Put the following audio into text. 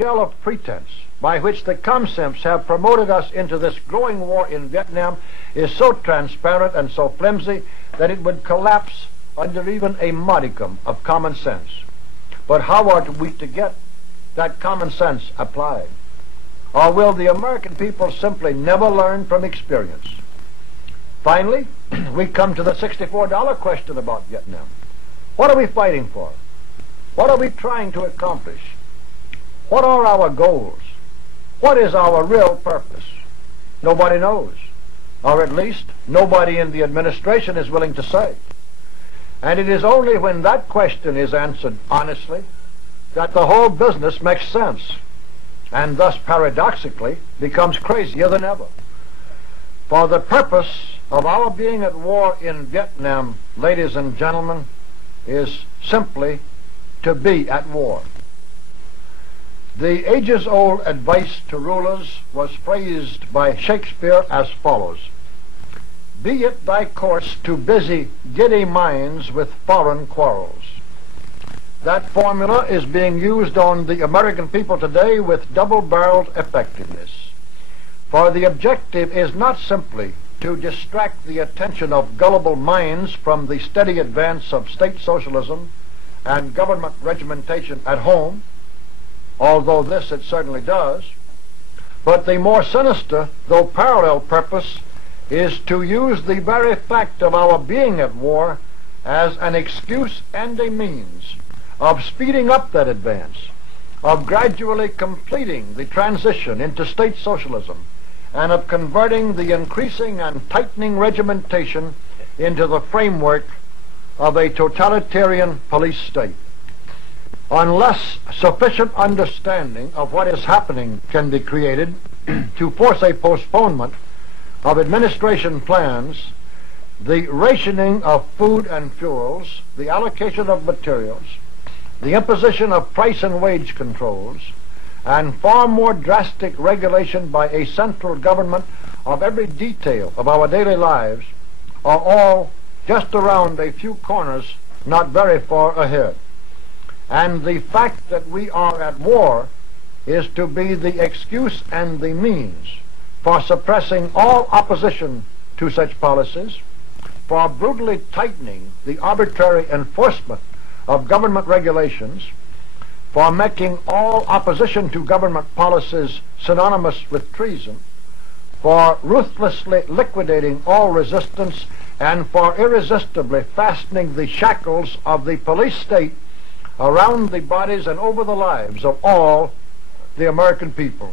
shell of pretense by which the comsimps have promoted us into this growing war in Vietnam is so transparent and so flimsy that it would collapse under even a modicum of common sense. But how are we to get that common sense applied? Or will the American people simply never learn from experience? Finally, we come to the $64 question about Vietnam. What are we fighting for? What are we trying to accomplish? What are our goals? What is our real purpose? Nobody knows. Or at least, nobody in the administration is willing to say. And it is only when that question is answered honestly that the whole business makes sense, and thus paradoxically becomes crazier than ever. For the purpose of our being at war in Vietnam, ladies and gentlemen, is simply to be at war. The ages-old advice to rulers was phrased by Shakespeare as follows: "Be it thy course to busy, giddy minds with foreign quarrels." That formula is being used on the American people today with double-barreled effectiveness. For the objective is not simply to distract the attention of gullible minds from the steady advance of state socialism and government regimentation at home, although this it certainly does, but the more sinister, though parallel purpose, is to use the very fact of our being at war as an excuse and a means of speeding up that advance, of gradually completing the transition into state socialism, and of converting the increasing and tightening regimentation into the framework of a totalitarian police state. Unless sufficient understanding of what is happening can be created to force a postponement of administration plans, the rationing of food and fuels, the allocation of materials, the imposition of price and wage controls, and far more drastic regulation by a central government of every detail of our daily lives are all just around a few corners, not very far ahead. And the fact that we are at war is to be the excuse and the means for suppressing all opposition to such policies, for brutally tightening the arbitrary enforcement of government regulations, for making all opposition to government policies synonymous with treason, for ruthlessly liquidating all resistance, and for irresistibly fastening the shackles of the police state around the bodies and over the lives of all the American people.